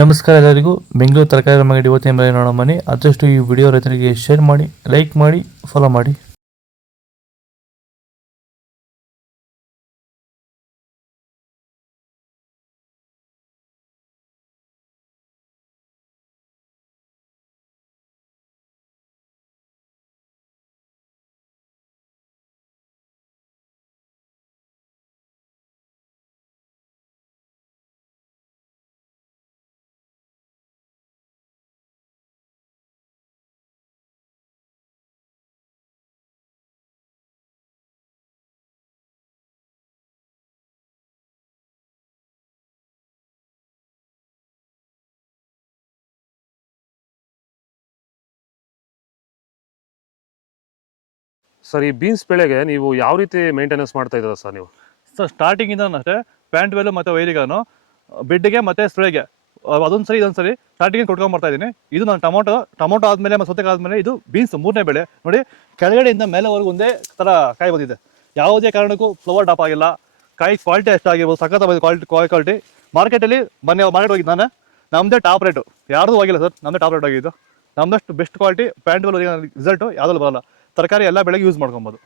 ನಮಸ್ಕಾರ ಎಲ್ಲರಿಗೂ. ಬೆಂಗಳೂರು ತರಕಾರಿ ಮಾರ್ಕೆಟ್ ಇವತ್ತಿನ ಬೆಲೆ ನೋಡೋ ಬನ್ನಿ. ಆದಷ್ಟು ಈ ವಿಡಿಯೋ ರೈತರಿಗೆ ಶೇರ್ ಮಾಡಿ, ಲೈಕ್ ಮಾಡಿ, ಫಾಲೋ ಮಾಡಿ. ಸರ್, ಈ ಬೀನ್ಸ್ ಬೆಳೆಗೆ ನೀವು ಯಾವ ರೀತಿ ಮೇಂಟೆನೆನ್ಸ್ ಮಾಡ್ತಾ ಇದ್ದೀರಾ ಸರ್ ನೀವು? ಸರ್ ಸ್ಟಾರ್ಟಿಂಗಿಂದ ಅಷ್ಟೇ ಪ್ಯಾಂಟ್ ವೆಲ್ಲು ಮತ್ತು ವೈರಿಗಾನು ಬೆಡ್ಗೆ ಮತ್ತು ಸ್ಪ್ರೇಗೆ ಅದೊಂದು ಸರಿ ಇದೊಂದು ಸರಿ ಸ್ಟಾರ್ಟಿಂಗ್ ಕೊಟ್ಕೊಂಡ್ಬರ್ತಾ ಇದ್ದೀನಿ. ಇದು ನಾನು ಟೊಮೊಟೊ ಆದಮೇಲೆ ಮತ್ತು ಸೌತೆಕಾಯಿ ಆದಮೇಲೆ ಇದು ಬೀನ್ಸ್ ಮೂರನೇ ಬೆಳೆ. ನೋಡಿ, ಕೆಳಗಡೆಯಿಂದ ಮೇಲೆವರೆಗೂ ಒಂದೇ ಥರ ಕಾಯಿ ಬಂದಿದೆ. ಯಾವುದೇ ಕಾರಣಕ್ಕೂ ಫ್ಲವರ್ ಟಾಪ್ ಆಗಿಲ್ಲ. ಕಾಯಿ ಕ್ವಾಲಿಟಿ ಎಷ್ಟಾಗಿರ್ಬೋದು, ಸಖತ್ ಕ್ವಾಲಿಟಿ. ಮಾರ್ಕೆಟಲ್ಲಿ ಮಾರ್ಕೆಟ್ ಹೋಗಿದ್ದು ನಾನು, ನಮ್ಮದೇ ಟಾಪ್ ರೇಟು, ಯಾರ್ದು ಹೋಗಿಲ್ಲ ಸರ್, ನಮ್ಮದೇ ಟಾಪ್ ರೇಟ್ ಆಗಿದ್ದು. ನಮ್ಮದಷ್ಟು best quality plant well result ಯಾವುದಲ್ಲೂ ಬರೋಲ್ಲ. ತರಕಾರಿ ಎಲ್ಲ ಬೆಳೆಗೆ ಯೂಸ್ ಮಾಡ್ಕೊಬೋದು.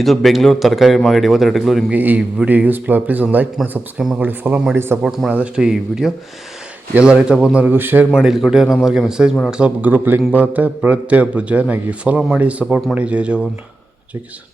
ಇದು ಬೆಂಗಳೂರು ತರಕಾರಿ ಮಾರ್ಕೆಟ್ ಇವತ್ತೆರಡು. ನಿಮಗೆ ಈ ವಿಡಿಯೋ ಯೂಸ್ಫುಲ್ ಆಗಿ ಪ್ಲೀಸ್ ಒಂದು ಲೈಕ್ ಮಾಡಿ, ಸಬ್ಸ್ಕ್ರೈಬ್ ಮಾಡಿ, ಫಾಲೋ ಮಾಡಿ, ಸಪೋರ್ಟ್ ಮಾಡಿ. ಆದಷ್ಟು ಈ ವಿಡಿಯೋ ಎಲ್ಲ ರೈತ ಬಂದವರಿಗೂ ಶೇರ್ ಮಾಡಿ. ಇಲ್ಲಿ ಕೊಟ್ಟಿರೋ ನಂಬರ್ಗೆ ಮೆಸೇಜ್ ಮಾಡಿ, ವಾಟ್ಸಪ್ ಗ್ರೂಪ್ ಲಿಂಕ್ ಬರುತ್ತೆ. ಪ್ರತಿಯೊಬ್ಬರು ಜಾಯ್ನ್ ಆಗಿ ಫಾಲೋ ಮಾಡಿ, ಸಪೋರ್ಟ್ ಮಾಡಿ. ಜೈ ಜವಾನ್, ಜೈ ಕಿಸಾನ್.